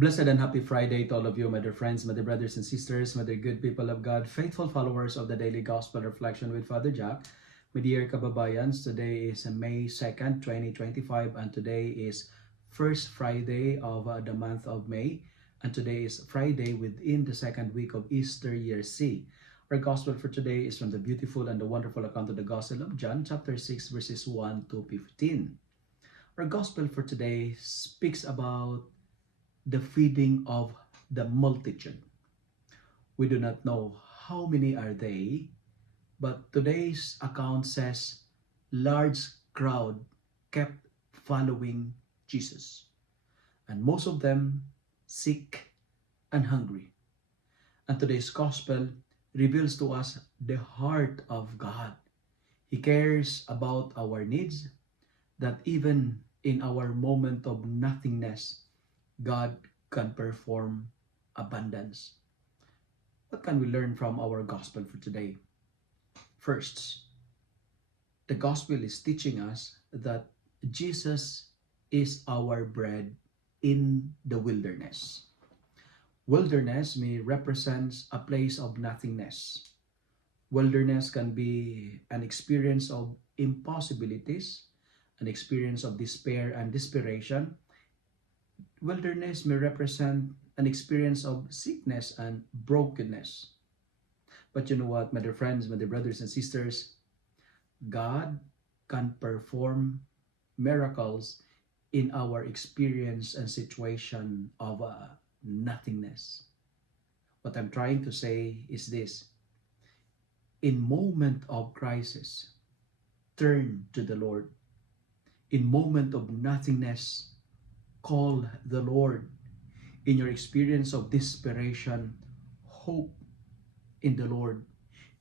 Blessed and happy Friday to all of you, my dear friends, my dear brothers and sisters, my dear good people of God, faithful followers of the Daily Gospel Reflection with Father Jack. My dear kababayans, today is May 2nd, 2025, and today is first Friday of the month of May, and today is Friday within the second week of Easter year C. Our Gospel for today is from the beautiful and the wonderful account of the Gospel of John, chapter 6, verses 1 to 15. Our Gospel for today speaks about the feeding of the multitude. We do not know how many are they, but today's account says large crowd kept following Jesus, and most of them sick and hungry. And today's gospel reveals to us the heart of God. He cares about our needs, that even in our moment of nothingness, God can perform abundance. What can we learn from our gospel for today? First, the gospel is teaching us that Jesus is our bread in the wilderness. Wilderness may represents a place of nothingness. Wilderness can be an experience of impossibilities, an experience of despair and desperation. Wilderness may represent an experience of sickness and brokenness. But you know what, my dear friends, my dear brothers and sisters, God can perform miracles in our experience and situation of nothingness. What I'm trying to say is this: in moment of crisis, turn to the Lord. In moment of nothingness, call the Lord. In your experience of desperation, hope in the Lord.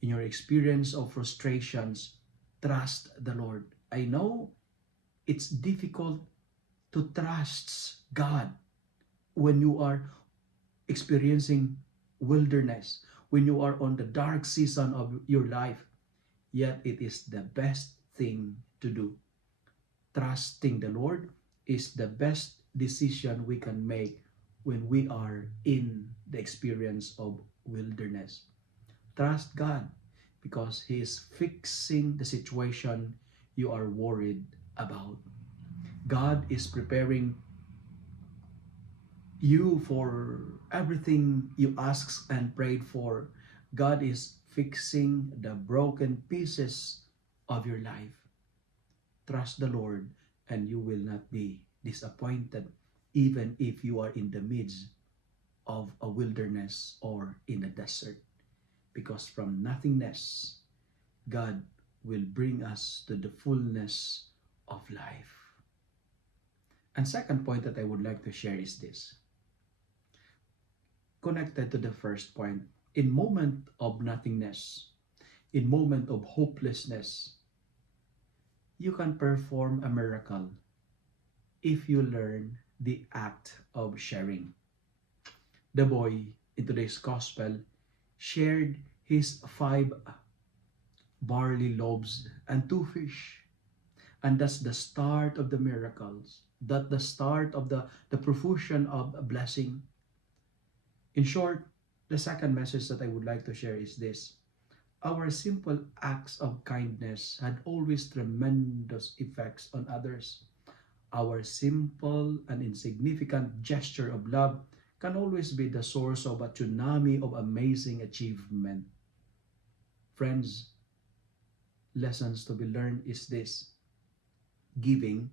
In your experience of frustrations, trust the Lord. I know it's difficult to trust God when you are experiencing wilderness, when you are on the dark season of your life, yet it is the best thing to do. Trusting the Lord is the best decision we can make when we are in the experience of wilderness. Trust God because He is fixing the situation you are worried about. God is preparing you for everything you asked and prayed for. God is fixing the broken pieces of your life. Trust the Lord and you will not be disappointed even if you are in the midst of a wilderness or in a desert. Because from nothingness, God will bring us to the fullness of life. And second point that I would like to share is this. Connected to the first point, in moment of nothingness, in moment of hopelessness, you can perform a miracle if you learn the act of sharing. The boy in today's gospel shared his 5 barley loaves and 2 fish. And that's the start of the miracles. That's the start of the profusion of a blessing. In short, the second message that I would like to share is this. Our simple acts of kindness had always tremendous effects on others. Our simple and insignificant gesture of love can always be the source of a tsunami of amazing achievement. Friends, lessons to be learned is this. Giving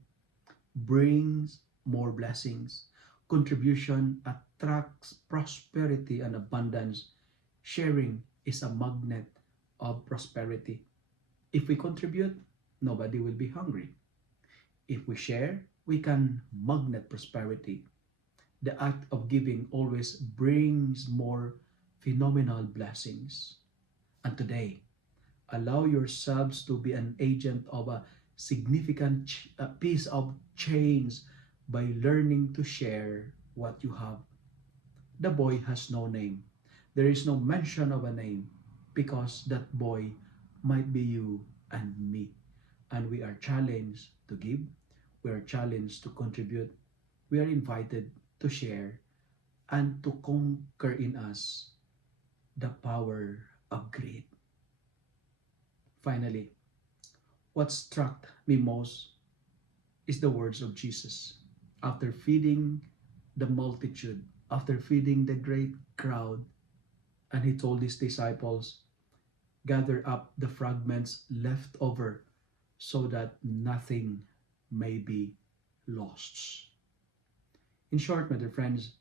brings more blessings. Contribution attracts prosperity and abundance. Sharing is a magnet of prosperity. If we contribute, nobody will be hungry. If we share, we can magnet prosperity. The act of giving always brings more phenomenal blessings. And today, allow yourselves to be an agent of a significant piece of change by learning to share what you have. The boy has no name. There is no mention of a name because that boy might be you and me. And we are challenged to give. We are challenged to contribute. We are invited to share and to conquer in us the power of greed. Finally, what struck me most is the words of Jesus. After feeding the multitude, after feeding the great crowd, and he told his disciples, gather up the fragments left over so that nothing may be lost. In short, my dear friends,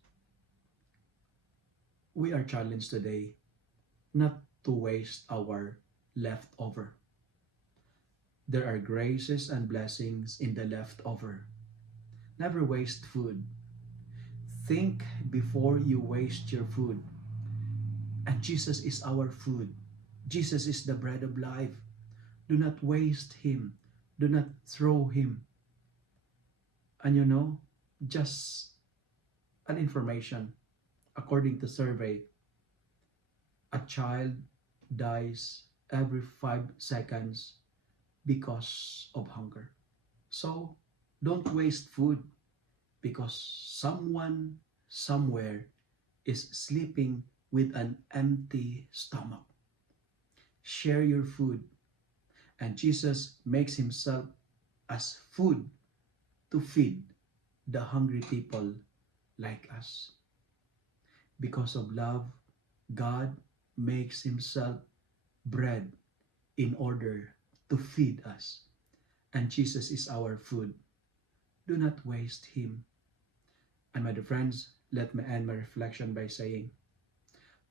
we are challenged today not to waste our leftover. There are graces and blessings in the leftover. Never waste food. Think before you waste your food. And Jesus is our food. Jesus is the bread of life. Do not waste Him. Do not throw Him. And just an information, according to survey, a child dies every 5 seconds because of hunger. So, don't waste food because someone somewhere is sleeping with an empty stomach. Share your food, and Jesus makes Himself as food to feed the hungry people like us. Because of love, God makes Himself bread in order to feed us. And Jesus is our food. Do not waste Him. And my dear friends, let me end my reflection by saying,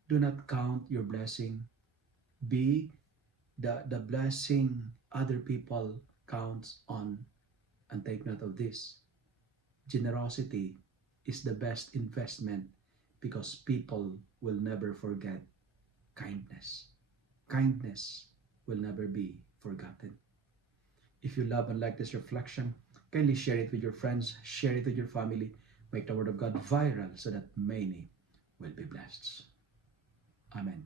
do not count your blessing. Be the blessing other people counts on. And take note of this. Generosity is the best investment because people will never forget kindness. Kindness will never be forgotten. If you love and like this reflection, kindly share it with your friends, share it with your family, make the Word of God viral so that many will be blessed. Amen.